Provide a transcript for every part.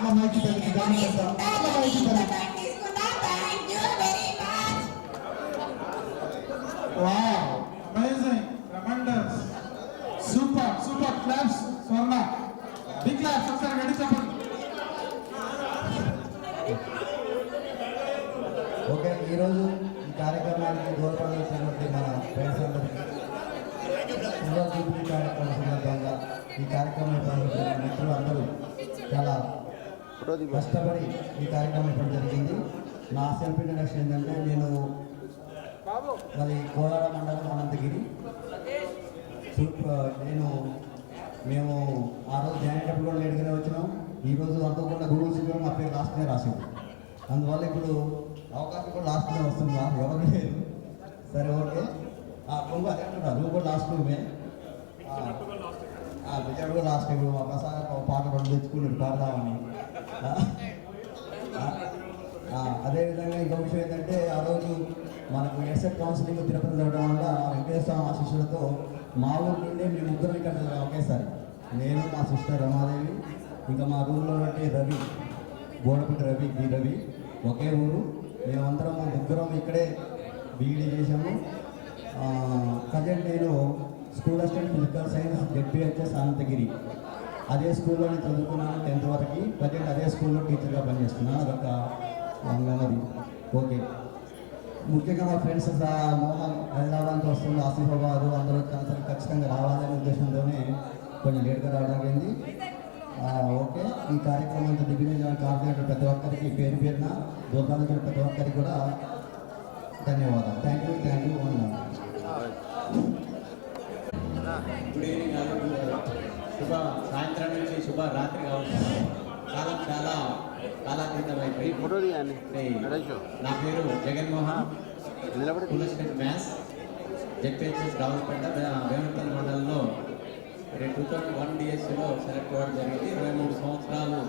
Amazing, tremendous, super claps, Swarna, big claps, ఒకసారి గట్టి చెప్పండి. ఓకే, ఈరోజు ఈ కార్యక్రమానికి దూరపడినటువంటి మన ఫ్రెండ్స్ అందరికీ సిల్వర్ జూబ్లీ కార్యక్రమం సందర్భంగా ఈ కార్యక్రమం పాల్గొంటున్న మిత్రులు అందరూ చాలా కష్టపడి ఈ కార్యక్రమం ఇవ్వడం జరిగింది. నా సెల్ఫ్ ఇంట్రడక్షన్ ఏంటంటే, నేను మరి కోలార మండలం అనంతగిరి. మేము ఆ రోజు జాయిన్ అయినప్పుడు కూడా లేట్గానే వచ్చినాం. ఈరోజు అనుకోకుండా గూగుల్ సీట్లో మా పేరు లాస్ట్నే రాసింది. అందువల్ల ఇప్పుడు అవకాశం కూడా లాస్ట్నే వస్తుంది. ఎవరు లేరు. సరే, ఓకే. రూమ్ అదే అంటున్నా, రూమ్ కూడా లాస్ట్ రూమే. విజయవాడ కూడా లాస్ట్. ఇప్పుడు మా ప్రసాద్ పాట రెండు తెచ్చుకున్నాడు పాడదామని. అదేవిధంగా ఇంకో విషయం ఏంటంటే, ఆ రోజు మనకు ఎస్ఎట్ కౌన్సిలింగ్ తిరుపతి జరగడం వల్ల వెంకటేశ్వర ఆశీస్సులతో మా ఊరు నుండి మేము ముగ్గురం ఇక్కడ ఒకేసారి, నేను, మా సిస్టర్ రమాదేవి, ఇంకా మా రూమ్లో ఉంటే రవి, బోడపుట్టి రవి, బి రవి, ఒకే ఊరు. మేమందరం ముగ్గురం ఇక్కడే బీఈడీ చేసాము. ప్రజెంట్ నేను school assistant physical science ZPHS Anantagiri, అదే స్కూల్లోనే చదువుకున్నాను 10th వరకు. ప్రజెంట్ అదే స్కూల్లో టీచర్గా పనిచేస్తున్నాను. అదొక మెమరీ. ఓకే, ముఖ్యంగా మా ఫ్రెండ్స్ మోహన్ హైదరాబాద్ వస్తుంది, ఆసిఫాబాద్, అందరూ ఖచ్చితంగా రావాలనే ఉద్దేశంతోనే కొంచెం లేట్గా రావడం జరిగింది. ఓకే, ఈ కార్యక్రమంతో దిగ్విజయం కోఆర్డినేటర్ ప్రతి ఒక్కరికి పేరు పేరున, దూరాలు ప్రతి ఒక్కరికి కూడా ధన్యవాదాలు. Thank you. Good evening. శుభ సాయంత్రం నుంచి శుభ రాత్రి కావచ్చు. కాలం చాలా కాలాతీతమైపోయి. నా పేరు Jaganmohan, school maths, ZPHS Ravulapeta వేమపల్లి మండలంలో 2001 డిఎస్సిలో సెలెక్ట్ అవ్వడం జరిగింది. 23 సంవత్సరాలు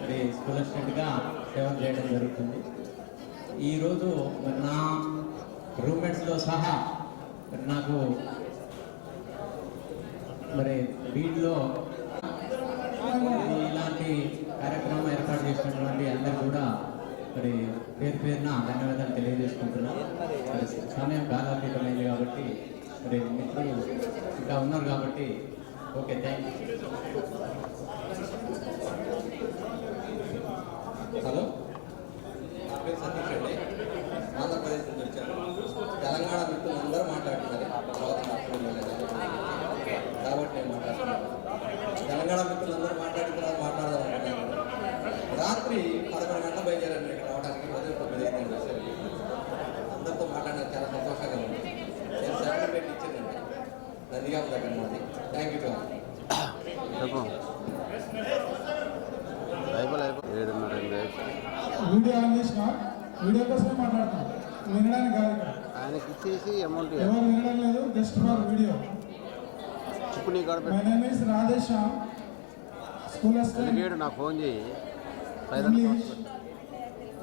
మరి స్కూల్ అసిస్టెంట్గా సేవ చేయడం జరుగుతుంది. ఈరోజు మరి నా రూమ్మేట్స్లో సహా మరి నాకు మరి బీడ్లో ఇలాంటి కార్యక్రమం ఏర్పాటు చేసినటువంటి అందరూ కూడా మరి పేరు పేరున ధన్యవాదాలు తెలియజేసుకుంటున్నాం. మరి సమయం కాలాతీతమైంది కాబట్టి మరి మిత్రులు ఇంకా ఉన్నారు కాబట్టి ఓకే, థ్యాంక్ యూ. హలో, నా పేరు సతీష్ అండి. ఆంధ్రప్రదేశ్ నుంచి వచ్చాను. తెలంగాణ మిత్రులు అందరూ మాట్లాడుతున్నారు కాబట్టి నేను మాట్లాడుతున్నాను. తెలంగాణ మిత్రులందరూ మాట్లాడిన తర్వాత మాట్లాడదామనుకున్నాను. రాత్రి 11 గంటల బయలుదేరాను ఇక్కడ రావడానికి. ఉదయం 9 అయిందండి. అందరితో మాట్లాడడానికి చాలా సంతోషంగా ఉంది. నేను సర్టిఫికేట్ ఇచ్చానండి, నందిగామ దగ్గర మాది. Thank you. వీడియో ఆన్ చేసిన వీడియో కోసమే మాట్లాడుతున్నాం, వినడానికి కాదు. ఆయనకి ఇచ్చేసి అమౌంట్ ఎవరు వినడం లేదు, just for video. My name is Radheshyam, school assistant. నాకు ఫోన్ చేయి. ఇంగ్లీష్.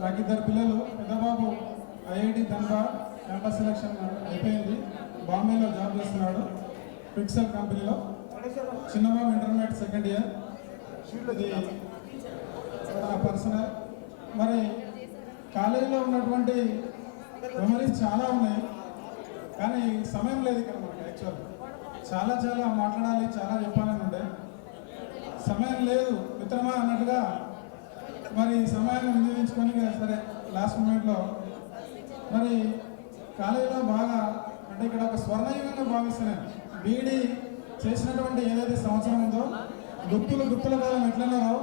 నాకు 2 పిల్లలు. పెద్దబాబు ఐఐటి ధన్బాద్ క్యాంపస్ సెలెక్షన్ అయిపోయింది, బాంబేలో జాబ్ చేస్తున్నాడు పిక్సెల్ కంపెనీలో. చిన్నబాబు ఇంటర్మీడియట్ సెకండ్ ఇయర్. ఇది పర్సనల్. మరి కాలేజీలో ఉన్నటువంటి మెమరీస్ చాలా ఉన్నాయి, కానీ సమయం లేదు ఇక్కడ మనకి. యాక్చువల్ చాలా మాట్లాడాలి, చాలా చెప్పాలని ఉండే, సమయం లేదు మిత్రమా అన్నట్టుగా. మరి సమయాన్ని వినియోగించుకొని సరే లాస్ట్ మూమెంట్లో మరి కాలేజీలో బాగా అంటే ఇక్కడ ఒక స్వర్ణయుగంగా భావిస్తున్నాను. బీఈడీ చేసినటువంటి ఏదైతే సంవత్సరం ఉందో, గుర్తుల కాలం ఎట్లన్నారో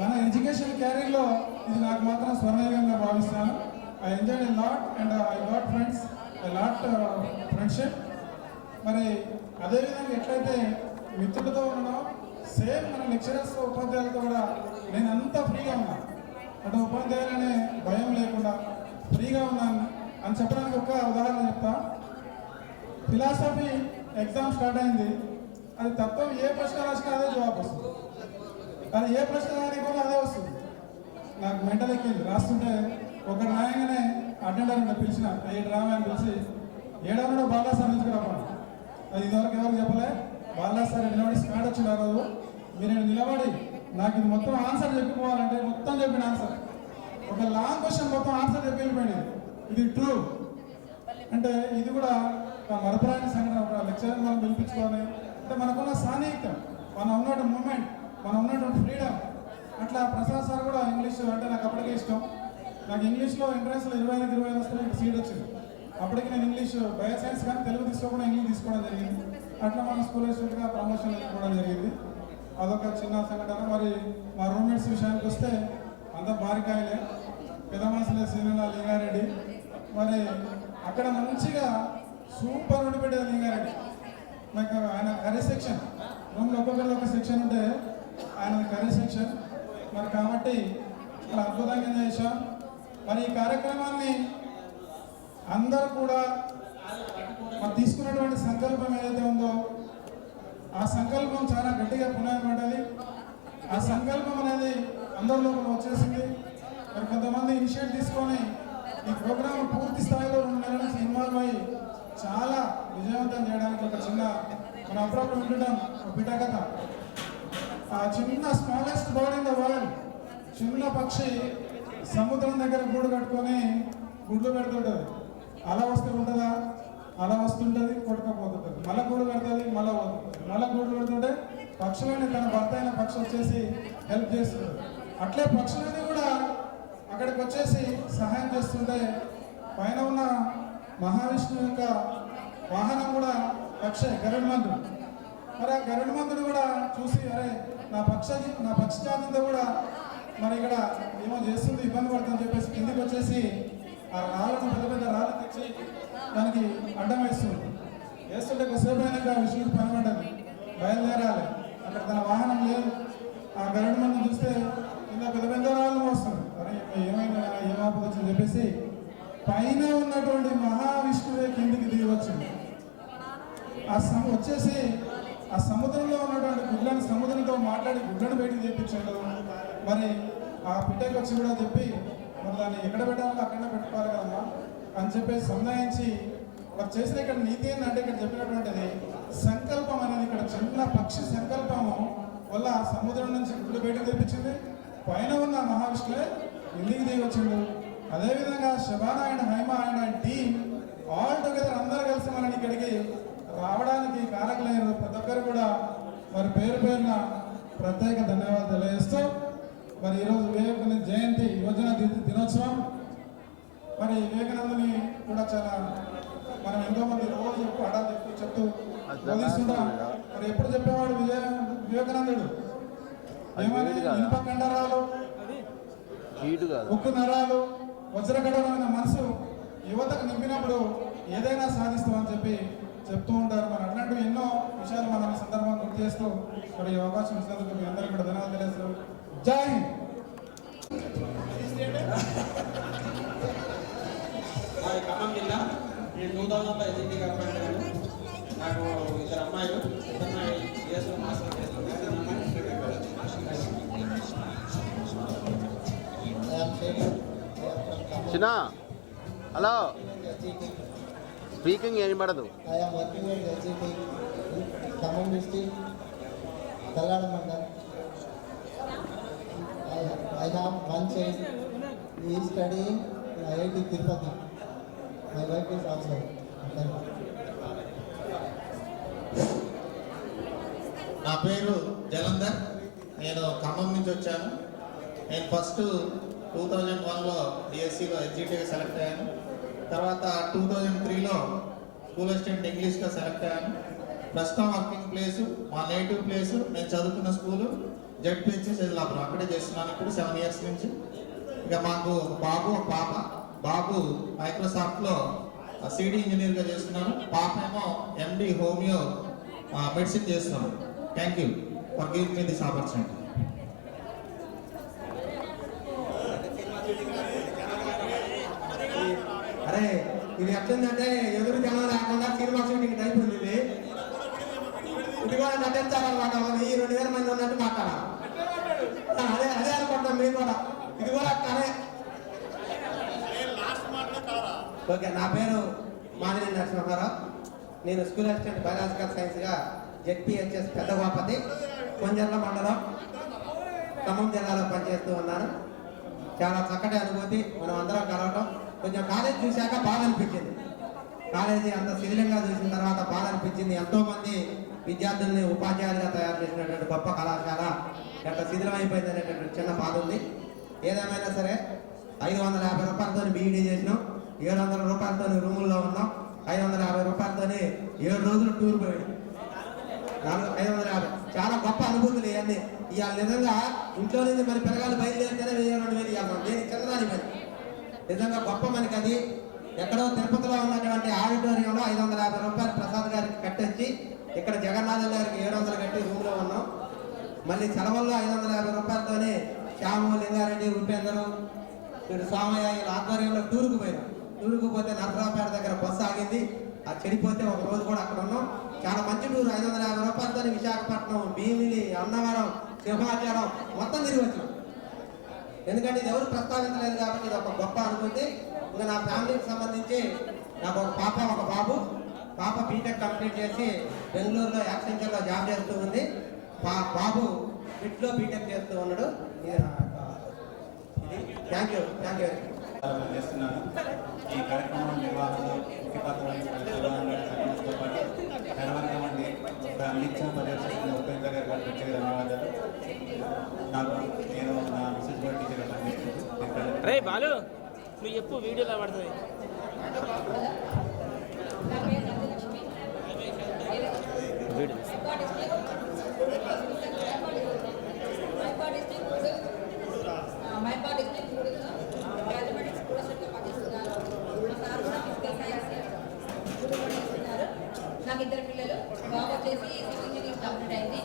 మన ఎడ్యుకేషన్ క్యారీర్లో ఇది నాకు మాత్రం స్వర్ణయుగంగా భావిస్తాను. I enjoyed a lot and I got friends, a lot friendship. మరి అదేవిధంగా ఎట్లయితే మిత్రులతో ఉన్నానో సేమ్ మన లెక్చరర్స్ ఉపాధ్యాయులతో కూడా నేను అంతా ఫ్రీగా ఉన్నాను. అంటే ఉపాధ్యాయులనే భయం లేకుండా ఫ్రీగా ఉన్నాను అని చెప్పడానికి ఒక ఉదాహరణ చెప్తా. ఫిలాసఫీ ఎగ్జామ్ స్టార్ట్ అయింది. అది తత్వం ఏ ప్రశ్న రాసినా అదే జవాబు వస్తుంది, అది ఏ ప్రశ్న రాని కూడా అదే వస్తుంది. నాకు మెంటల్ ఎక్కింది రాస్తుంటే. ఒక రాయంగానే అటెండర్ పిలిచిన 7 రావే అని పిలిచి 7 బాగా సాధించుకురాపండి. అది ఇదివరకు ఎవరికి చెప్పలే. బాలా సార్ నిలబడి స్టార్ట్ వచ్చిన రోజు మీరు నిలబడి నాకు ఇది మొత్తం ఆన్సర్ చెప్పుకోవాలంటే మొత్తం చెప్పిన ఆన్సర్ ఒక లాంగ్ క్వశ్చన్ మొత్తం ఆన్సర్ చెప్పి వెళ్ళిపోయింది. ఇది ట్రూ అంటే ఇది కూడా ఒక మరపురాని సంఘటన. ఒక లెక్చరర్ మనం పిలిపించుకోవాలి అంటే మనకున్న సాన్నిహిత్యం, మనం ఉన్నటువంటి మూమెంట్, మనం ఉన్నటువంటి ఫ్రీడమ్. అట్లా ప్రసాద్ సార్ కూడా ఇంగ్లీష్ అంటే నాకు అప్పటికే ఇష్టం. నాకు ఇంగ్లీష్లో ఎంట్రన్స్లో 25 వస్తే సీట్ వచ్చింది. అప్పటికి నేను ఇంగ్లీష్ బయోసైన్స్ కానీ తెలుగు తీసుకోకుండా ఇంగ్లీష్ తీసుకోవడం జరిగింది. అట్లా మన స్కూల్ స్టూడెంట్గా ప్రమోషన్ తీసుకోవడం జరిగింది. అదొక చిన్న సంఘటన. మరి మా రూమ్మేట్స్ విషయానికి వస్తే అంత బారికాయలే, పెద్ద మనసులే, శ్రీనివాస లింగారెడ్డి. మరి అక్కడ మంచిగా సూపర్ ఉండిపెట్టేది లింగారెడ్డి. నాకు ఆయన కర్రీ సెక్షన్ రూమ్లో ఒక్కొక్కరి ఒక సెక్షన్ ఉంటే ఆయన కర్రీ సెక్షన్. మరి కాబట్టి చాలా అద్భుతంగా చేశాం. మరి ఈ కార్యక్రమాన్ని అందరూ కూడా మరి తీసుకున్నటువంటి సంకల్పం ఏదైతే ఉందో ఆ సంకల్పం చాలా గట్టిగా పునాది. ఆ సంకల్పం అనేది అందరిలో వచ్చేసింది. మరి కొంతమంది ఇనిషియేట్ తీసుకొని ఈ ప్రోగ్రామ్ పూర్తి స్థాయిలో 2 నెలల నుంచి ఇన్వాల్వ్ అయ్యి చాలా విజయవంతం చేయడానికి ఒక చిన్న మనం అప్పుడప్పుడు వింటుంటాం ఒక పిటకథ. ఆ చిన్న smallest bird in the world, చిన్న పక్షి సముద్రం దగ్గర గూడు కట్టుకొని గుడ్లు పెడుతుంటుంది. అలా వస్తూ ఉంటుందా? అలా వస్తుంటుంది, కొట్టుకపోతుంటుంది. మళ్ళీ గూడు పెడుతుంది, మళ్ళీ పోతుంది. మళ్ళీ గూడు పెడుతుంటే పక్షులని తన భర్త అయిన పక్షి వచ్చేసి హెల్ప్ చేస్తుంది. అట్లే పక్షులని కూడా అక్కడికి వచ్చేసి సహాయం చేస్తుంటే పైన ఉన్న మహావిష్ణువు యొక్క వాహనం కూడా పక్షి గరుడమంతుడు. మరి ఆ గరుడమంతుడు కూడా చూసి అరే నా పక్షి జాతితో కూడా మరి ఇక్కడ ఏమో చేస్తుంది, ఇబ్బంది పడుతుందని చెప్పేసి కిందికి వచ్చేసి ఆ రాళ్ళను పెద్ద పెద్ద రాళ్ళు తెచ్చి దానికి అడ్డం వేస్తుంటే కొద్దిసేపు అయినాక విష్ణువుకి పని పడ్డది, బయలుదేరాలి. అక్కడ తన వాహనం లేదు. ఆ గరుడమంతుడు చూస్తే కింద పెద్ద పెద్ద రాళ్ళు వస్తుంది. అరే ఏమైనా ఏమాపదొచ్చని చెప్పేసి పైన ఉన్నటువంటి మహావిష్ణువే కిందికి దిగి వచ్చింది. వచ్చేసి ఆ సముద్రంలో ఉన్నటువంటి గుడ్లను సముద్రంతో మాట్లాడి గుడ్లను బయటికి తెప్పించాడు. మరి ఆ పిట్టకి వచ్చి కూడా చెప్పి మరి దాన్ని ఎక్కడ పెట్టాలో అక్కడ పెట్టుకోవాలి కదమ్మా అని చెప్పేసి సంధాయించి వారు చేసిన ఇక్కడ నీతి ఏంటంటే ఇక్కడ చెప్పినటువంటిది సంకల్పం అనేది. ఇక్కడ చిన్న పక్షి సంకల్పము వల్ల సముద్రం నుంచి గుడ్లు బయటకు తెప్పించింది. పైన ఉన్న మహావిష్ణువే ఇంటికి దిగి వచ్చిండు. అదేవిధంగా Shabana and Haima and team all together అందరూ కలిసి మనని ఇక్కడికి రావడానికి కారకులైన ప్రతి ఒక్కరు కూడా మరి పేరు పేరున ప్రత్యేక ధన్యవాదాలు తెలియజేస్తూ మరి ఈరోజు వివేకానంద జయంతి యువజన దినోత్సవం. మరి వివేకానందని కూడా చాలా మనం ఎంతోమంది రోజు పాఠాలు చెప్తూ బోధిస్తుంటాం. మరి ఎప్పుడు చెప్పేవాడు వివేకానందుడు ఏమని ఇనుప కండరాలు, ఉక్కు నరాలు, వజ్రకఠోరమైన మనసు యువతకు నింపినప్పుడు ఏదైనా సాధిస్తామని చెప్పి చెప్తూ ఉంటారు. మరి అట్లాంటివి ఎన్నో విషయాలు మనం ఈ సందర్భంగా గుర్తు చేస్తూ మరి ఈ అవకాశం ఇచ్చినందుకు మీ అందరికీ కూడా ధన్యవాదాలు తెలియజేస్తూ జై హింద్. ఖమ్మం జిల్లా నేను 2000లో ఎస్ఐటీ గవర్నమెంట్. నాకు 2 అమ్మాయిలు, ఇద్దరు మాస్టర్ చిన్న హలో స్పీకింగ్ ఏం పడదు. I am working at SGT in Khammam district, Tallada Mandal. I have one child. He is studying in IIT Tirupati. My wife is also. నా పేరు జలంధర్. నేను ఖమ్మం నుంచి వచ్చాను. నేను ఫస్ట్ 2001లో డిఎస్సిలో ఎస్జిటిగా సెలెక్ట్ అయ్యాను. తర్వాత 2003లో స్కూల్ అసిస్టెంట్ ఇంగ్లీష్గా సెలెక్ట్ అయ్యాను. ప్రస్తుతం వర్కింగ్ ప్లేసు మా నేటివ్ ప్లేసు నేను చదువుకున్న స్కూలు జెడ్పిహెచ్ సెదిలాపురం, అక్కడే చేస్తున్నాను ఇప్పుడు 7 years నుంచి. ఇక మాకు బాబు ఒక పాప. బాబు మైక్రోసాఫ్ట్లో సిడి ఇంజనీర్గా చేస్తున్నాను. పాప ఏమో ఎండి హోమియో మెడిసిన్ చేస్తున్నాను. Thank you for giving me this opportunity. అరే ఇది ఎట్లుందంటే ఎదురు జనం లేకుండా సినిమా షూటింగ్ టైప్ ఉంది ఇది. ఇది కూడా నటించాలన్నమాట. 1000-2000 మంది ఉన్నట్టు మాట్లాడాలి. అదే అదే అనుకుంటాం మీరు కూడా. ఇది కూడా కరే. ఓకే, నా పేరు మాదిరి నరసింహారావు. నేను స్కూల్ అసిస్టెంట్ బయాలజికల్ సైన్స్గా జెడ్పిహెచ్ఎస్ పెద్ద గోపతి కొంజర్ల మండలం. ఖమ్మం జిల్లాలో పనిచేస్తూ ఉన్నాను. చాలా చక్కటి అనుభూతి మనం అందరం కలవటం. కొంచెం కాలేజ్ చూశాక బాధ అనిపించింది. కాలేజీ అంత శిథిలంగా చూసిన తర్వాత బాధ అనిపించింది. ఎంతోమంది విద్యార్థుల్ని ఉపాధ్యాయులుగా తయారు చేసినటువంటి గొప్ప కళాశాల ఎంత శిథిలం అయిపోయింది అనేటువంటి చిన్న బాధ ఉంది. ఏదేమైనా సరే 550 రూపాయలతో బీఈడీ చేసినాం, 700 రూపాయలతో రూముల్లో ఉన్నాం, 550 రూపాయలతో 7 రోజులు టూర్ పోయాడు. 550 చాలా గొప్ప అనుభూతులు ఇవన్నీ. ఇవాళ నిజంగా ఇంట్లో నుంచి మరి పిల్లగాలు బయలుదేరితేనే 1000-2000 ఇవ్వాలి. నేను చిన్నదాని పని నిజంగా గొప్ప మనకి అది. ఎక్కడో తిరుపతిలో ఉన్నటువంటి ఆడిటోరియంలో 550 రూపాయలు ప్రసాద్ గారికి కట్టొచ్చి ఇక్కడ జగన్నాథ్ గారికి 700 కట్టి రూమ్లో ఉన్నాం. మళ్ళీ సెలవుల్లో 550 రూపాయలతోనే శ్యాము, లింగారెడ్డి, ఉపేందరు, సోమయ్య వీళ్ళ ఆధ్వర్యంలో టూరుకు పోయినాం. టూరుకు పోతే నరసరావుపేట దగ్గర బస్సు ఆగింది. ఆ చెడిపోతే ఒక రోజు కూడా అక్కడ ఉన్నాం. చాలా మంచి టూరు. 550 రూపాయలతో విశాఖపట్నం, భీమిలి, అన్నవరం, సింహాచలం మొత్తం తిరిగి వచ్చినాం. ఎందుకంటే ఇది ఎవరు ప్రస్తావించలేదు కాబట్టి ఇది ఒక గొప్ప అనుభూతి. ఇంకా నా ఫ్యామిలీకి సంబంధించి నాకు ఒక పాప, ఒక బాబు. పాప బీటెక్ కంప్లీట్ చేసి బెంగళూరులో యాక్సెంచర్లో జాబ్ చేస్తూ ఉంది. బాబు బిట్లో బీటెక్ చేస్తూ ఉన్నాడు. థ్యాంక్ యూ చేస్తున్నాను. ఈ కార్యక్రమం నిర్వహణలో ముఖ్య పాత్ర వహించిన పాటు కరవరంగా ఉండి అందించిన పర్యవేక్షణ ఉపేంద్ర గారు ప్రత్యేక ధన్యవాదాలు. నేను నా మిసెస్ బోర్డ్ టీచర్గా పనిచేస్తున్నాను. రే బాలు నువ్వు చెప్పు వీడియోలో పడుతుంది. నాకు 2 పిల్లలు. బాబు వచ్చేసి సివిల్ ఇంజనీరింగ్ కంప్లీట్ అయింది,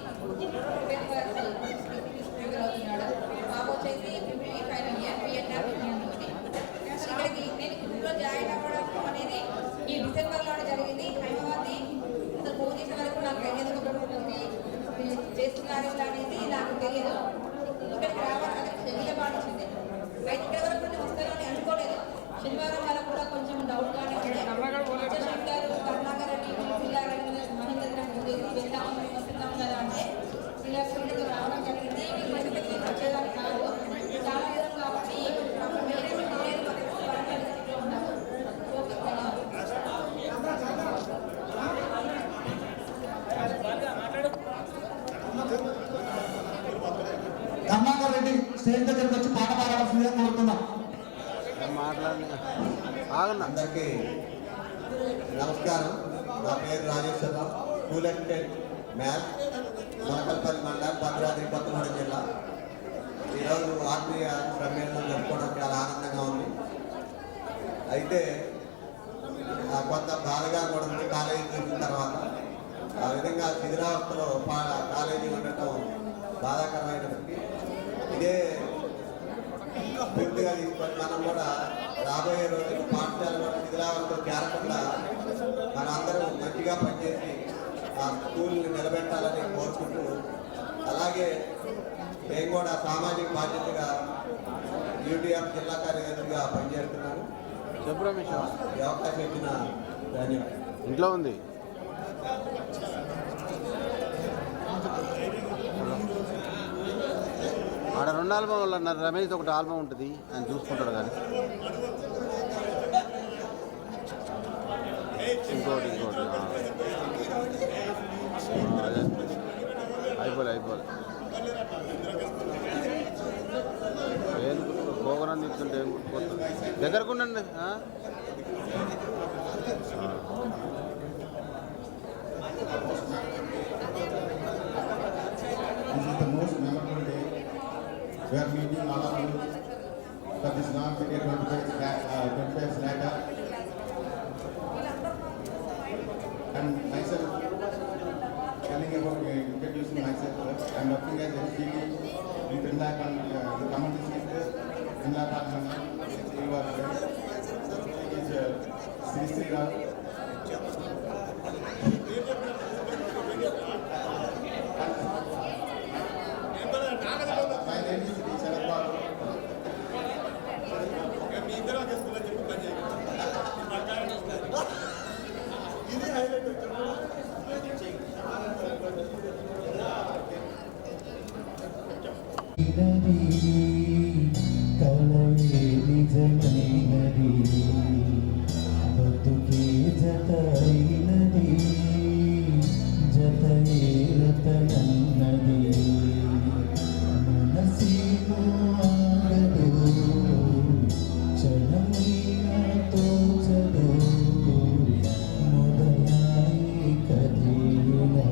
అవుతున్నాడు. బాబు వచ్చేసి ఫైనల్ ఇయర్ వియట్నాం యూనివర్సిటీ. ఇక్కడికి నేను గ్రూప్లో జాయిన్ అవ్వడం అనేది ఈ డిసెంబర్లోనే జరిగింది. హైదరాబాద్ని అసలు ఫోన్ చేసే వరకు నాకు తెలియదు చేస్తున్నారు అనేది నాకు తెలియదు. ఇక్కడికి రావాలని తెలియ పాటించింది. అయితే ఇక్కడ వరకు నేను వస్తానని అనుకోలేదు. శనివారం వరకు కూడా కొంచెం డౌట్గానే ఉండే. చంద్రశేఖర్ గారు, కరుణాకర్ రెడ్డి, జిల్లారెడ్డి, మహేంద్ర ఫోన్ చేసి వెళ్దాము, మేము వస్తున్నాం కదా అంటే జిల్లారెడ్డితో రావడం జరిగింది. మీకు మధ్యపెట్టి వచ్చేదాన్ని కాదు, చాలా దూరం కాబట్టి ఉన్నాము. ఓకే, కరుణాకర్ రెడ్డి స్టేజ్ దగ్గరకు వచ్చి పాట పాడాల్సిందిగా కోరుతున్నాం. అందరికీ నమస్కారం. నా పేరు రాజేశ్వరరావు, స్కూల్ అసిస్టెంట్ మ్యాథ్స్, మొనకల్పల్లి మండలం, భద్రాద్రి కొత్తగూడెం జిల్లా. ఈరోజు ఆత్మీయ సమ్మేళనం జరుపుకోవడం చాలా ఆనందంగా ఉంది. అయితే కొంత బాధగా కూడా ఉంది కాలేజీ చూసిన తర్వాత. ఆ విధంగా శిథిలావస్థలో కాలేజీ ఉండటం బాధాకరమైనప్పటికీ ఇదే పూర్తిగా తీసుకొని మనం కూడా రాబోయే రోజులు పాఠశాల కూడా శిథిలావస్థలో చేరకుండా మనందరం మంచిగా పనిచేసి ఆ స్కూల్ని నిలబెట్టాలని కోరుకుంటూ, అలాగే నేను కూడా సామాజిక బాధ్యతగా యూటీఎఫ్ జిల్లా కార్యదర్శిగా పనిచేస్తున్నాను. ఈ అవకాశం ఇచ్చిన ధన్యవాదాలు. ఇంట్లో ఉంది. ఆడ 2 ఆల్బమ్లు అన్నారు. రమేష్ ఒకటి ఆల్బమ్ ఉంటుంది, ఆయన చూసుకుంటాడు. కానీ ఇంకోటి అయిపోలే ఏం భోగనం తీసుకుంటే ఏం గుర్తుపోతుంది. దగ్గరకు ఉండండి. This is the most memorable day. We are meeting all of you for this long period 25 later. And myself, telling about introducing myself first. I am working as a FCD in Pindakan, the common district, Pindakan, is Sri Sri Rao. My name is Sri Sharad Babu. కలవే నిజమైనది బతుకే జతైనది జతయే రతనన్నది మనసేమో ఆగదు క్షణమైనా తోచదు మొదలాయి కదిలా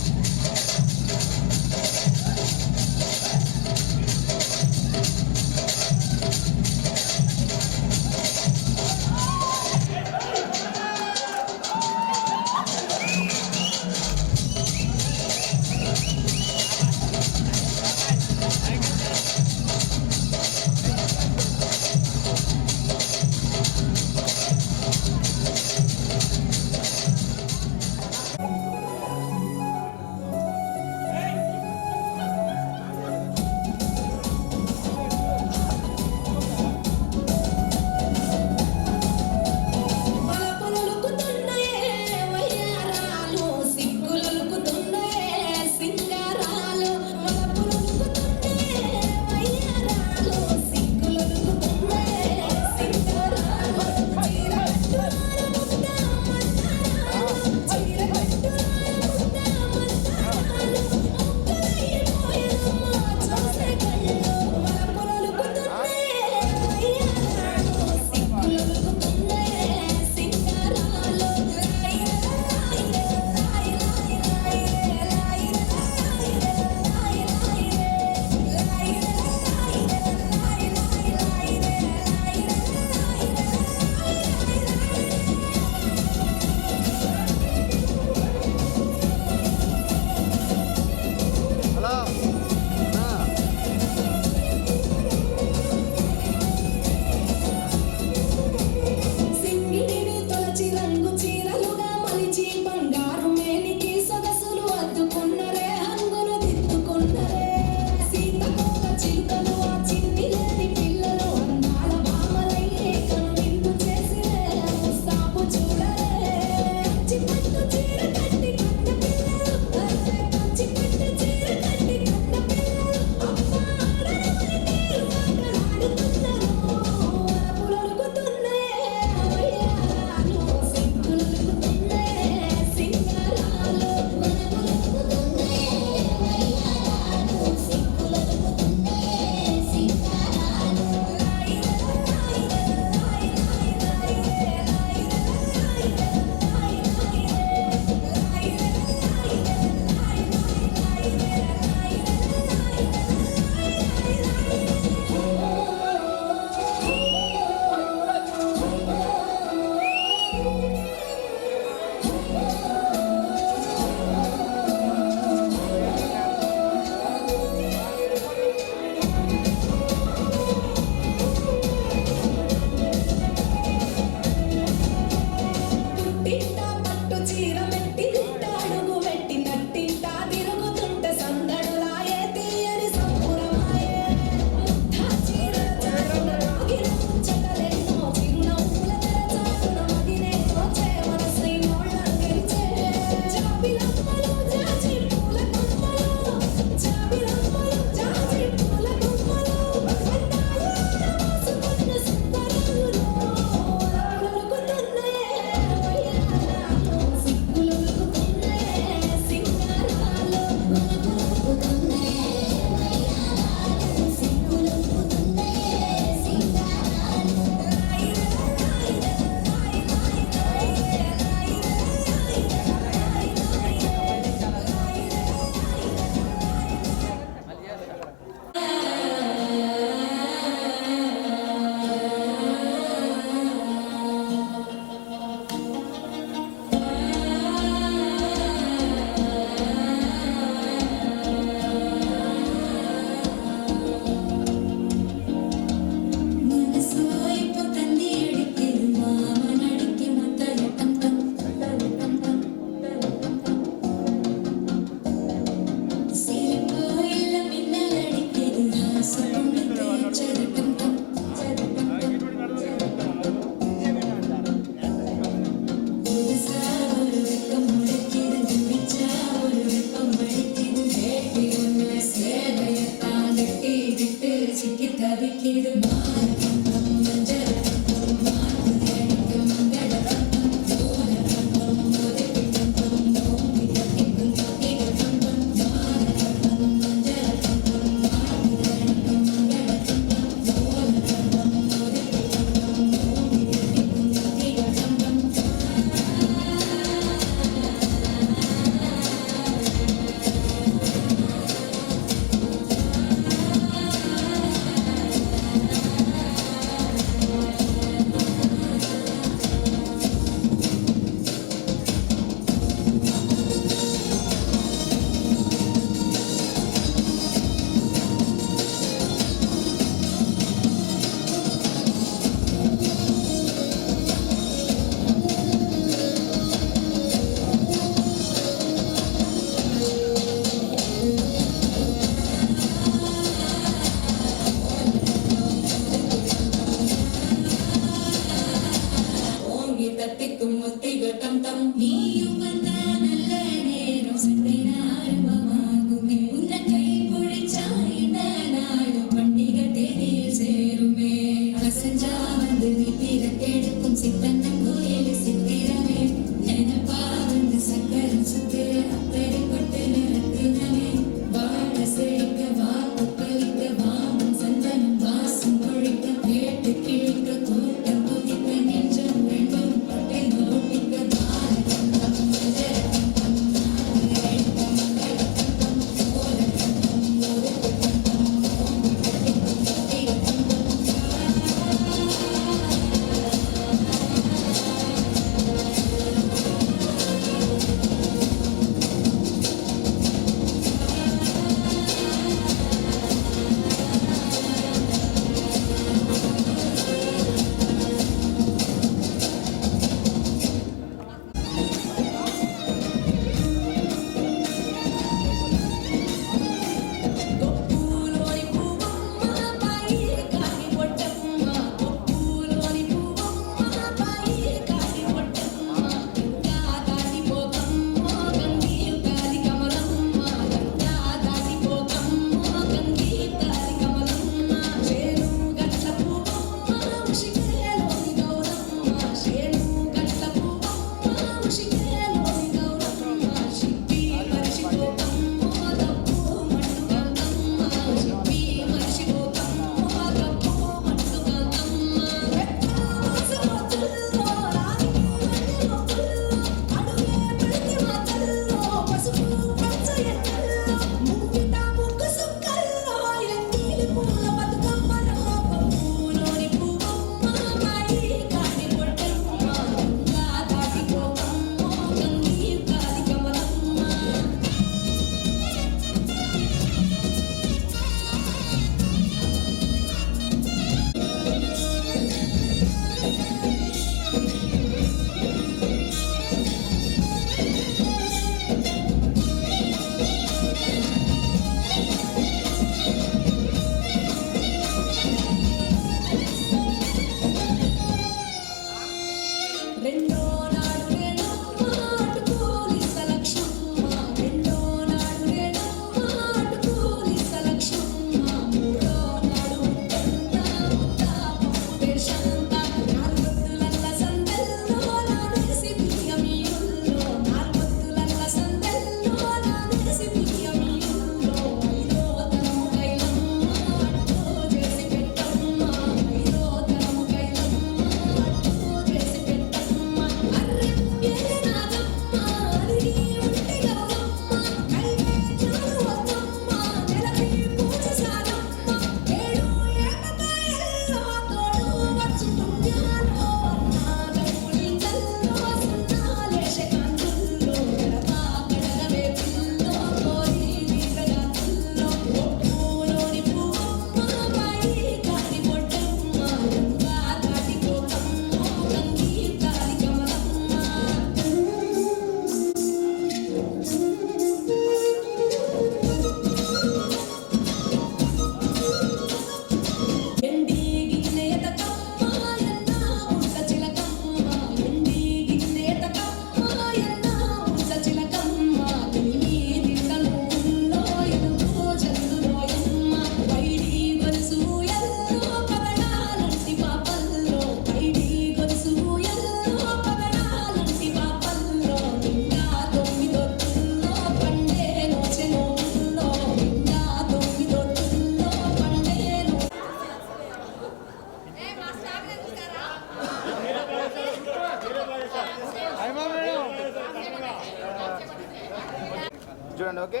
చూడండి. Okay,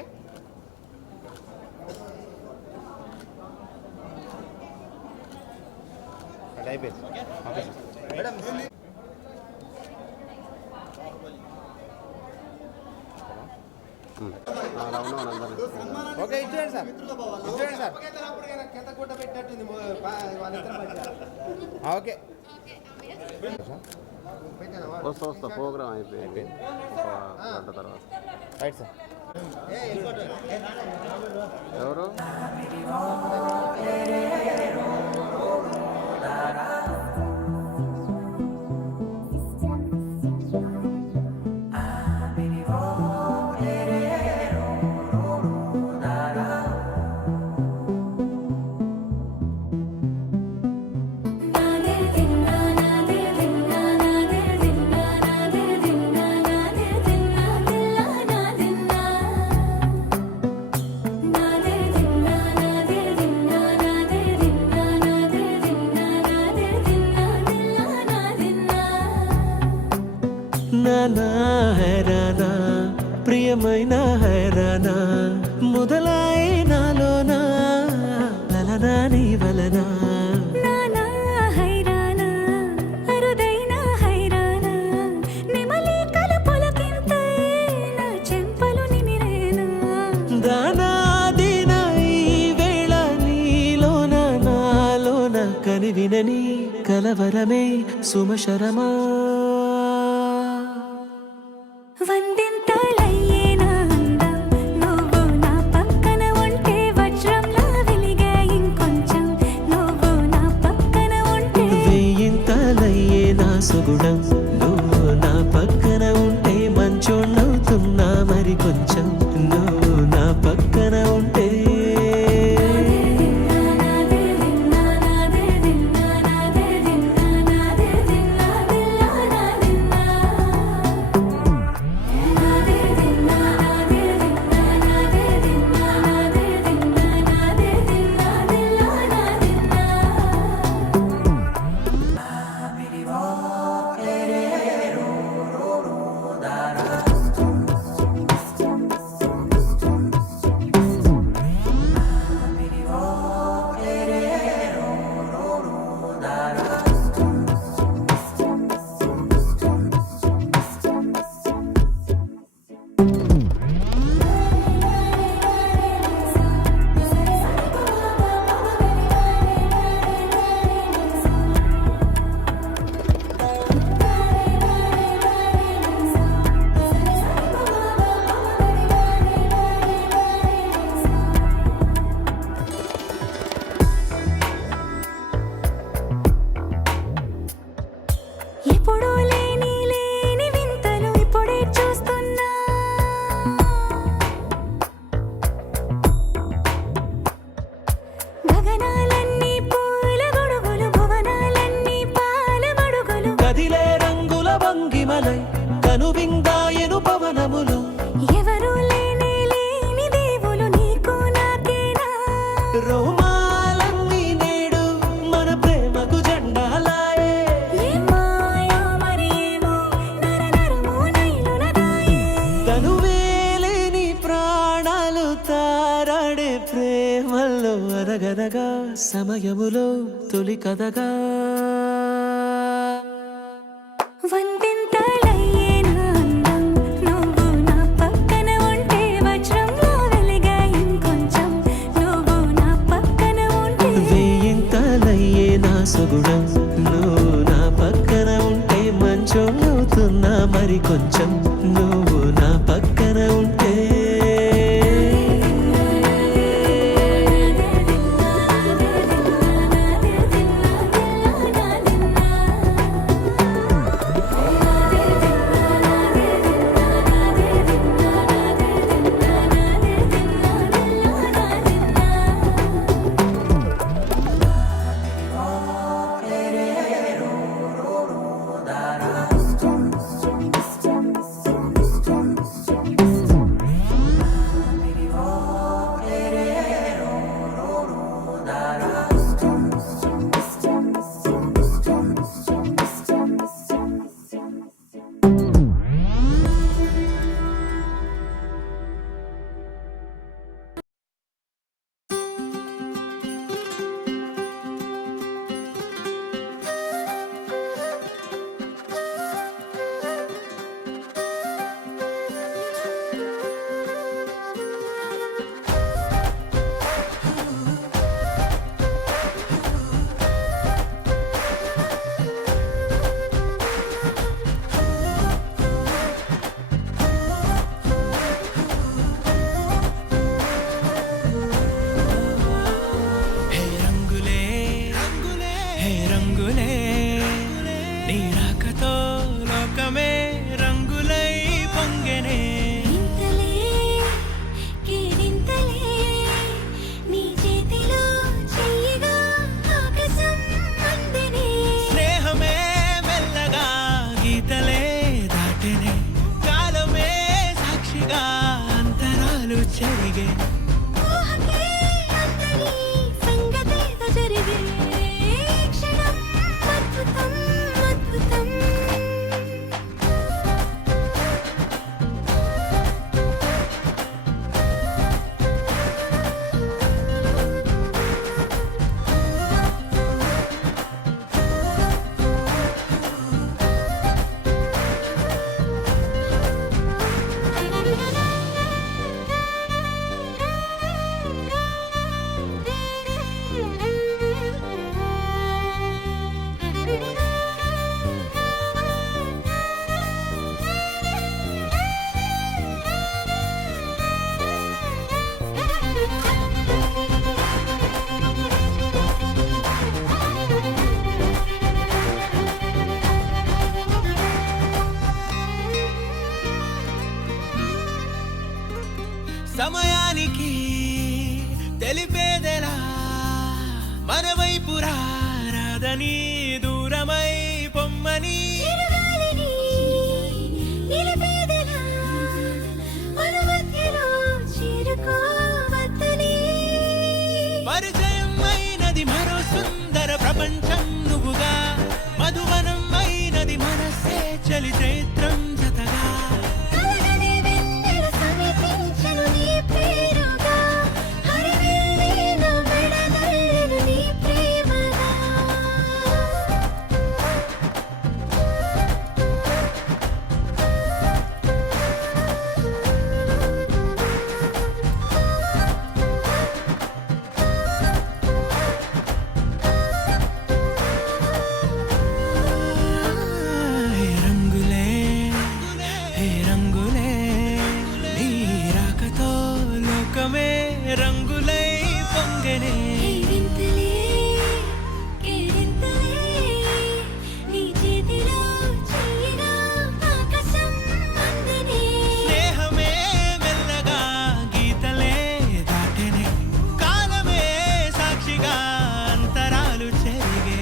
అయిపోయింది madam. అలా ఉన్నాం అందరూ. ఓకే, ఇచ్చేయండి సార్, ఇచ్చేయండి సార్. ఓకే, వస్తా ప్రోగ్రామ్ అయిపోయింది గంట తర్వాత. Right sir. ఎవరు నానా హైరానా ప్రియమైన హైరానా మొదలాయి నాలోనా లలనా నీ వలనా నానా హైరానా అరుదైన హైరానా నెమలి కలుపులకింతై నా చెంపలు నిమిరేనా దానా దినా ఈ వేళ నీలోన నాలోన కనివినని కలవరమే సుమశరమా వందింతలయ్యే నా అందం నువ్వు నా పక్కన ఉంటే వజ్రంలా వెలిగే ఇంకొంచెం నువ్వు నా పక్కన ఉంటే వేయింతలయ్యే నా సుగుణం నువ్వు నా పక్కన ఉంటే మంచోణ్ణవుతున్నా మరి కొంచెం నువ్వు నా పక్కన ఉంటే ఎప్పుడూ లేని వింతలు ఇప్పుడే చూస్తున్నా గగనాలన్నీ పూల గొడుగులు భువనాలన్నీ పాల మడుగులు కదిలే రంగుల భంగిమలై కనువిందాయను పవనములు ఎవరూ లేని దేవులు నీకు నాకేనా రోమాలన్నీ నేడు మన ప్రేమకు జెండాలాయే ఏ మాయో మరి ఏమో నరనరమో నైలునదాయే తనువేలేని ప్రాణాలు తారాడే ప్రేమల్లో అనగనగా సమయములో తొలి కథగా వందింతలయ్యే నా అందం నువ్వు నా పక్కన ఉంటే వజ్రంలా వెలిగే ఇంకొంచెం నువ్వు నా పక్కన ఉంటే వేయింతలయ్యే నా సుగుణం నువ్వు నా పక్కన ఉంటే మంచోణ్ణవుతున్నా మరి కొంచెం నువ్వు నా పక్కన ఉంటే సమయానికి తెలిపేదెలా మన వైపు రాదని దూరమై పొమ్మని పరిచయం అయినది మరో సుందర ప్రపంచం నువ్వుగా మధువనం అయినది మనసే చలి చైత్రం జతగా రంగులై పొంగనే స్నేహమే మెల్లగా గీతలే దాటెనే కాలమే సాక్షిగా అంతరాలు చెరిగే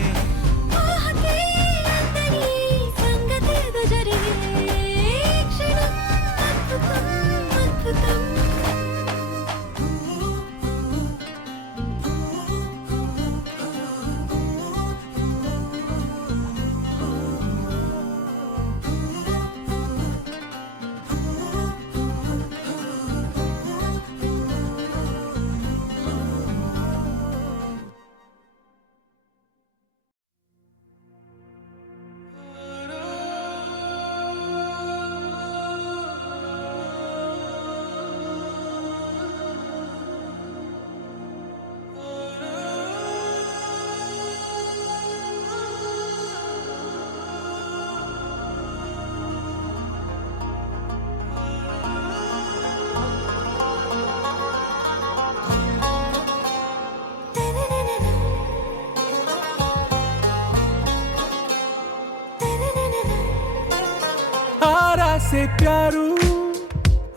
से प्यारू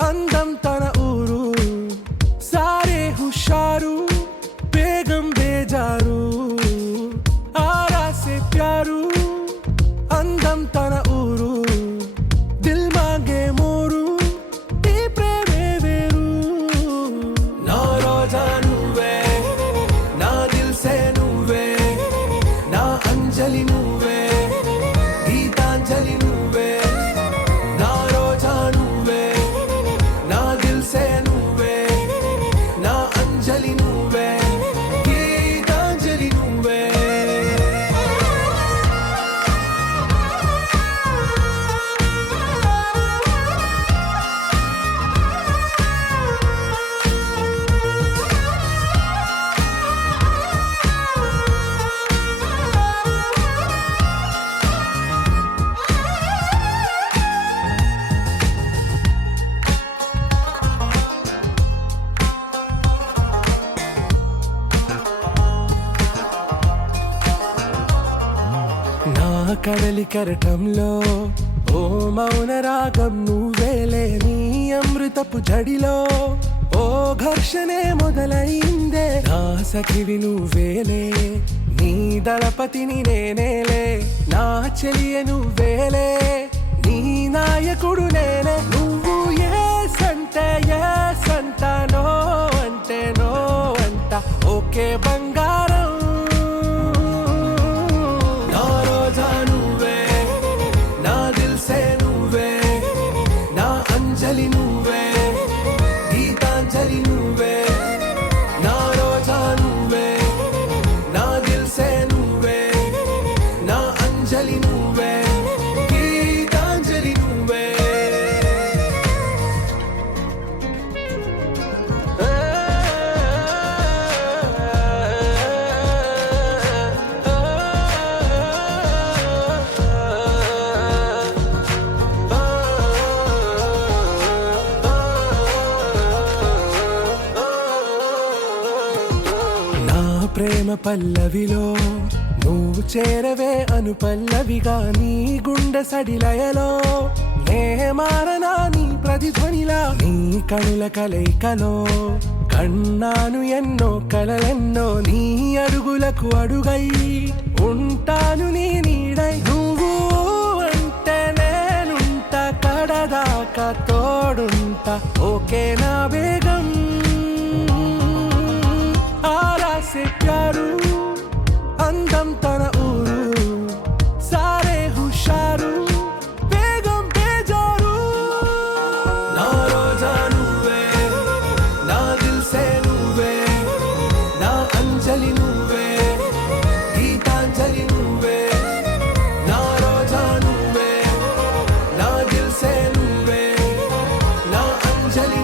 अंदम तन ऊरू सारे हुशारू बेगम बेजारू आरा से प्यारू अंदम तन ऊरू दिल मांगे मोरू ती प्रेमे वेरू ना रोजा नुवे ना दिल से नुवे ना अंजलि नुवे गीतांजलि नुवे కడలి కరటంలో ఓ మౌన రాగం నువ్వేలే నీ అమృతపు జడిలో ఓ ఘర్షణే మొదలైందే నా సఖివి నువ్వేలే నీ దళపతిని నేనేలే నా చెలియ నువ్వేలే నీ నాయకుడు నేనే నువ్వు ఏ సంట నో అంటే నో అంట ఓకే బంగారం अंजलि नुवे गीतांजलि नुवे ना रोजा नुवे ना दिल से नुवे ना अंजलि नुवे गीतांजलि नुवे ప్రేమ పల్లవిలో నువ్వు చేరవే అనుపల్లవిగా నీ గుండె సడిలయలో నే మారనా నీ ప్రతిధ్వనిలా నీ కనుల కలయికలో కన్నాను ఎన్నో కలలెన్నో నీ అడుగులకు అడుగై ఉంటాను నీ నీడై నువ్వు అంటే నేనుంట కడదాకా తోడుంటా ఓకే నా బేగం ఆరా సే ప్యారు అందం తన ఊరు సారే హుషారు బేగం బేజారు నా రోజా నువ్వే నా దిల్ సే నువ్వే నా అంజలి నువ్వే గీతాంజలి నువ్వే నా రోజా నువ్వే నా దిల్ సే నువ్వే నా అంజలి